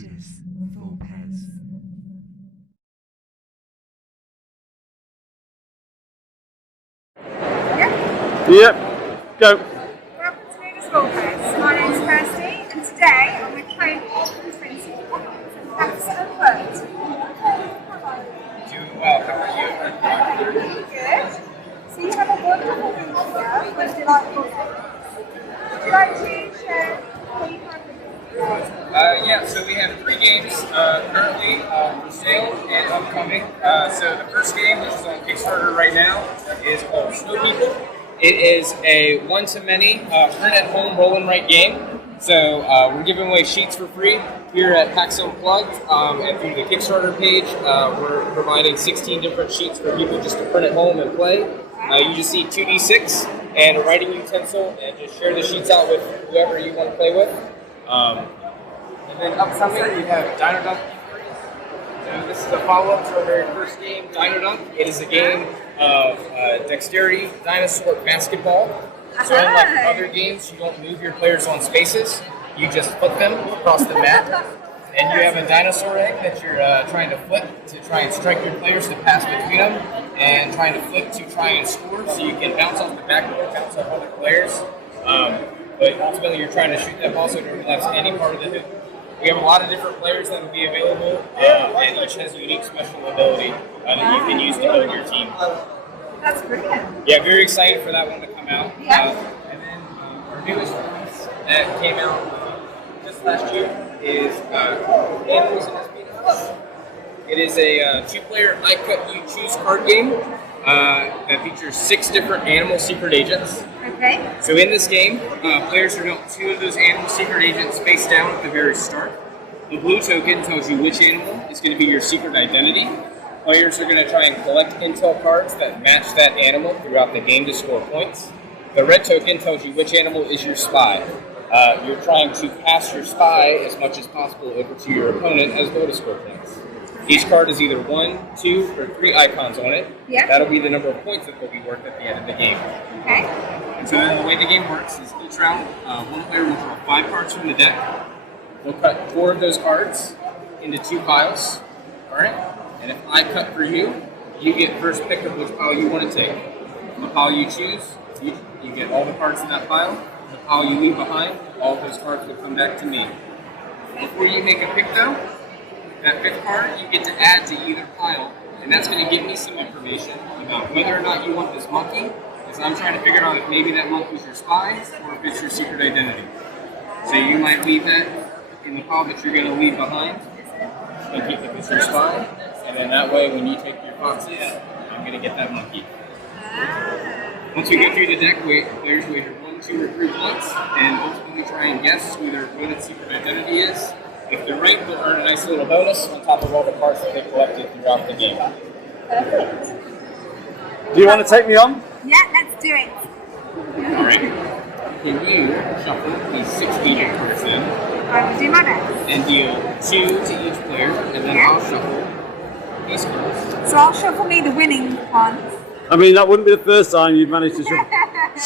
Leaders for Pez. Yep. Go. Welcome to Leaders for Pez. My name's Kirsty, and today I'm with Cody from 20. Excellent words. Doing well. How are you? Good. So you have a wonderful week here with delightful games. Would you like to share what you have with us? Yeah, so we have 3 games currently for sale and upcoming. So the first game, which is on Kickstarter right now, is called Snow People. It is a one-to-many print-at-home roll-and-write game. So we're giving away sheets for free here at PAX Unplugged, and through the Kickstarter page, we're providing 16 different sheets for people just to print at home and play. You just need 2d6 and a writing utensil, and just share the sheets out with whoever you want to play with. And then upcoming, we have Dino Dunk. So this is a follow-up to our very first game, Dino Dunk. It is a game of dexterity dinosaur basketball. So unlike other games, you don't move your players on spaces. You just flip them across the mat. And you have a dinosaur egg that you're trying to flip to try and strike your players to pass between them, and trying to flip to try and score so you can bounce off the backboard, bounce off other players. But ultimately, you're trying to shoot that ball so it overlaps any part of the hoop. We have a lot of different players that will be available, and each has a unique special ability that you can use to build your team. That's brilliant. Yeah, very excited for that one to come out. Yeah. And then our newest release that came out just last year is Animals and Espionage. It is a 2-player I Cut You Choose card game that features 6 different animal secret agents. Okay. So in this game, players are dealt 2 of those animal secret agents face down at the very start. The blue token tells you which animal is going to be your secret identity. Players are going to try and collect intel cards that match that animal throughout the game to score points. The red token tells you which animal is your spy. You're trying to pass your spy as much as possible over to your opponent as well to score points. Each card is either 1, 2, or 3 icons on it. Yeah. That'll be the number of points that will be worth at the end of the game. Okay. And so then the way the game works is each round, one player will draw 5 cards from the deck. They'll cut 4 of those cards into 2 piles. All right? And if I cut for you, you get first pick of which pile you want to take. The pile you choose, you get all the cards in that pile. The pile you leave behind, all of those cards will come back to me. Before you make a pick though, that 5th card you get to add to either pile, and that's going to give me some information about whether or not you want this monkey, because I'm trying to figure out if maybe that monkey's your spy or if it's your secret identity. So you might leave that in the pile that you're going to leave behind, and keep if it's your spy, and then that way when you take your foxes, I'm going to get that monkey. Once we go through the deck, players will either 1, 2, or 3 points, and ultimately try and guess who their opponent's secret identity is. If they're right, they'll earn a nice little bonus on top of all the cards that they collected throughout the game. Perfect. Do you want to take me on? Yeah, let's do it. Alright. Can you shuffle these 16 cards in I will do my best. and deal 2 to each player, and then I'll shuffle these cards. So I'll shuffle me the winning ones. I mean, that wouldn't be the first time you've managed to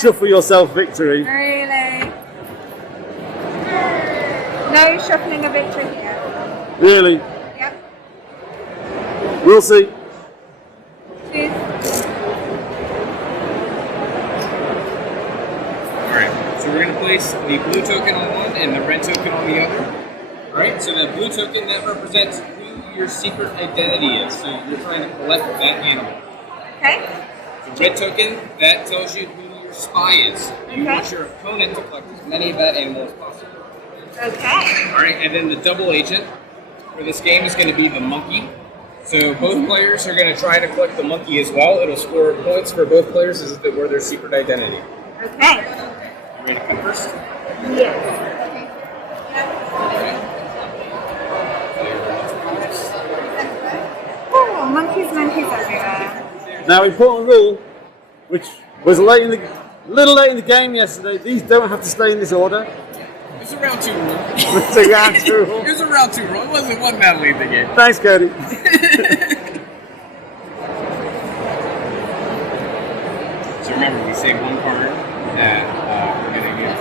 shuffle yourself victory. Really? No shuffling of victory here. Really? Yep. We'll see. Cheers. Alright, so we're going to place the blue token on one and the red token on the other. Alright, so the blue token, that represents who your secret identity is. So you're trying to collect that animal. Okay. The red token, that tells you who your spy is. You want your opponent to collect as many of that animal as possible. Okay. Alright, and then the double agent for this game is going to be the monkey. So both players are going to try to collect the monkey as well. It'll score points for both players as if it were their secret identity. Okay. You ready to come first? Yes. Oh, monkeys everywhere. Now, important rule, which was a little late in the game yesterday. These don't have to stay in this order. It's a round 2 rule. It's a round 2 rule. It was a round 2 rule. It wasn't that late in the game. Thanks, Cody. So remember, we say 1 card that we're going to use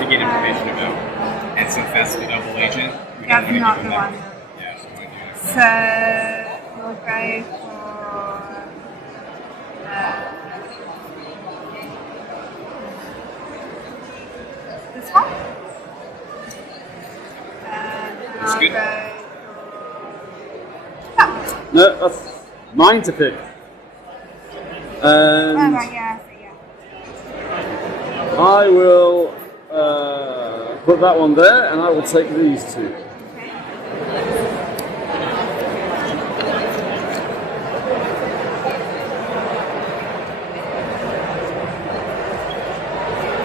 to get information about. And since that's the double agent, we That's don't not want to the give one. him that. Yeah, so we do that. So we'll go for this one. And I'll good. go for that one. No, that's mine to pick. Oh And right, yeah, so yeah. I will put that one there, and I will take these two.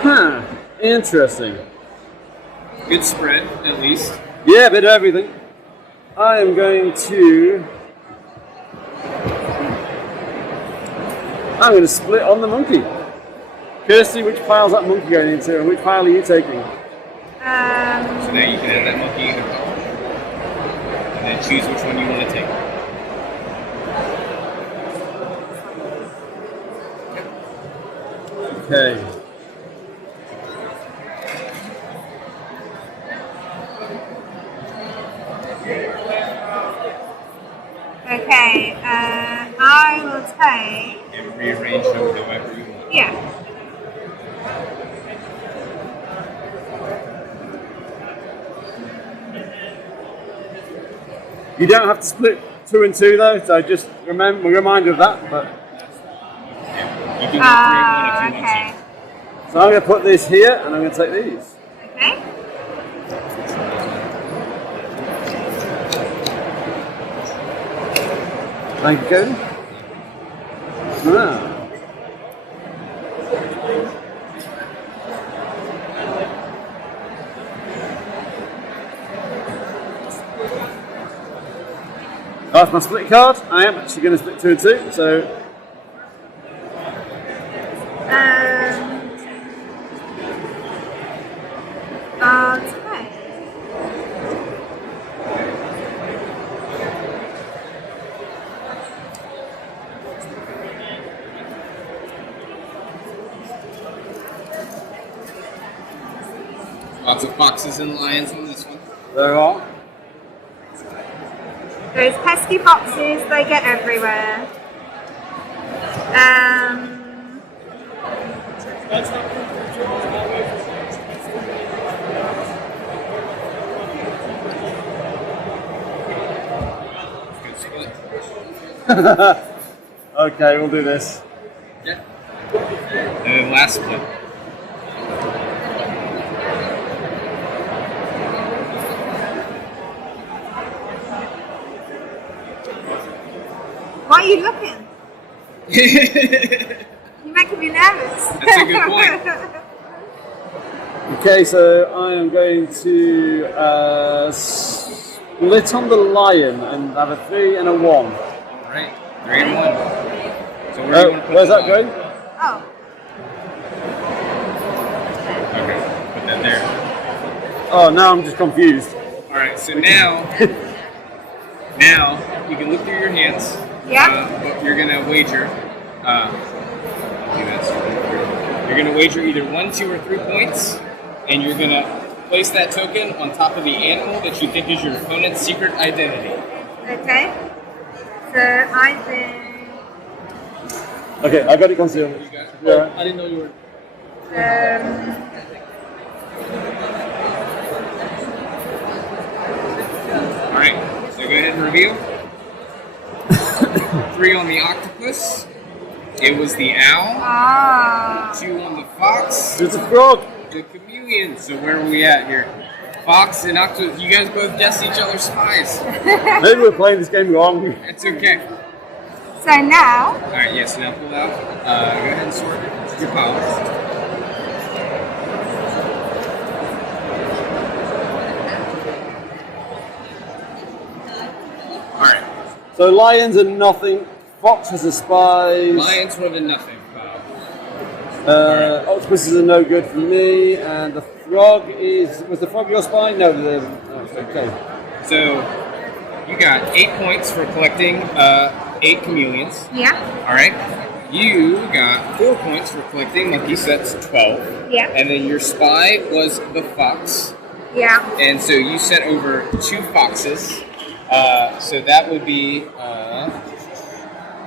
Huh, interesting. Good spread, at least. Yeah, a bit of everything. I am going to... I'm going to split on the monkey. Kirsty, which pile's that monkey going into, and which pile are you taking? So now you can add that monkey in the color. And then choose which one you want to take. Okay. Okay, I will take. And rearrange them however you want. Yeah. You don't have to split 2 and 2 though, so just remember, reminder of that. But You can go 3 and 1 if you Okay. so I'm going to put this here, and I'm going to take these. Okay. Thank you, Cody. Ah. That's my split card. I am actually going to split 2 and 2, so I'll take. Lots of foxes and lions on this one. there are. Those pesky foxes, they get everywhere. Good split. Okay, we'll do this. Yeah. And then last split. Why are you looking? You're making me nervous. That's a good point. Okay, so I am going to split on the lion and have a 3 and a 1. Alright, 3 and 1. So where do you want to put Where's the that lion? going? Oh, Okay, put that there. Oh, now I'm just confused. Alright, so now you can look through your hands. yeah. But you're gonna wager. Do this. You're gonna wager either 1, 2, or 3 points, and you're gonna place that token on top of the animal that you think is your opponent's secret identity. Okay. So I think. Okay, I got it concealed. You got it? Yeah. I didn't know you were. All right. So go ahead and reveal. 3 on the octopus. It was the owl. Ah. 2 on the fox. It's a frog. The chameleon. So where are we at here? Fox and octopus. You guys both guessed each other's spies. Maybe we're playing this game wrong. It's okay. So now. All right. Yes. Now pull out. Go ahead and sort your piles. All right. So lions are nothing. Fox is a spy. Lions were the nothing pile. Octopuses are no good for me, and the frog is. Was the frog your spy? No, okay. So you got 8 points for collecting 8 chameleons. Yeah. All right. You got 4 points for collecting monkeys. That's 12. Yeah. And then your spy was the fox. Yeah. And so you sent over 2 foxes. So that would be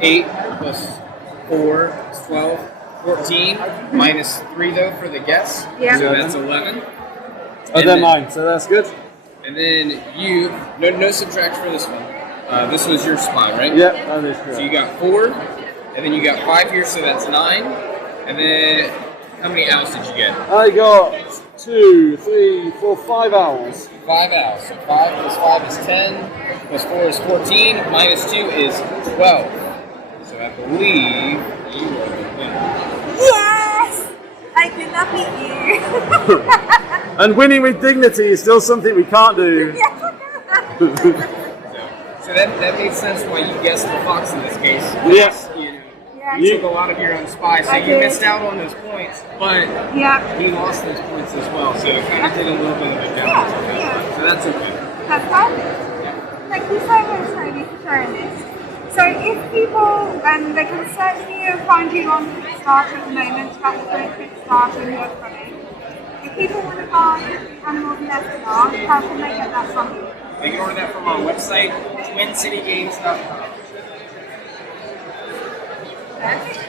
8 plus 4 is 12, 14, minus 3 though for the guess. Yeah. So that's 11. Oh, And they're then- mine, so that's good. And then you, no subtract for this one. This was your spot, right? Yep, that is So correct. you got 4, and then you got 5 here, so that's 9. And then how many owls did you get? I got 2, 3, 4, 5 owls. 5 owls. So 5 plus 5 is 10, plus 4 is 14, minus 2 is 12. So I believe you are the winner. Yes! I could not beat you. And winning with dignity is still something we can't do. Yes, So that made sense why you guessed the fox in this case. Yes. yeah. You took a lot of your own spy, so I you did. missed out on those points, but Yeah. he lost those points as well, so it kind of did a little bit of a damage on that. Yeah. So that's okay. That's perfect. Thank you so much, Cody, for sharing this. So if people, they can search for you and find you on Kickstarter at the moment, that's the Kickstarter and you're coming. If people want to buy animals and Espionage, how can they get that from you? They can order that from our website, twincitygames.com. Perfect.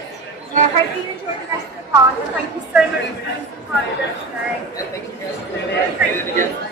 So I hope you enjoy the rest of the card, and thank you so much for spending some time with us today. Thank you guys for doing it.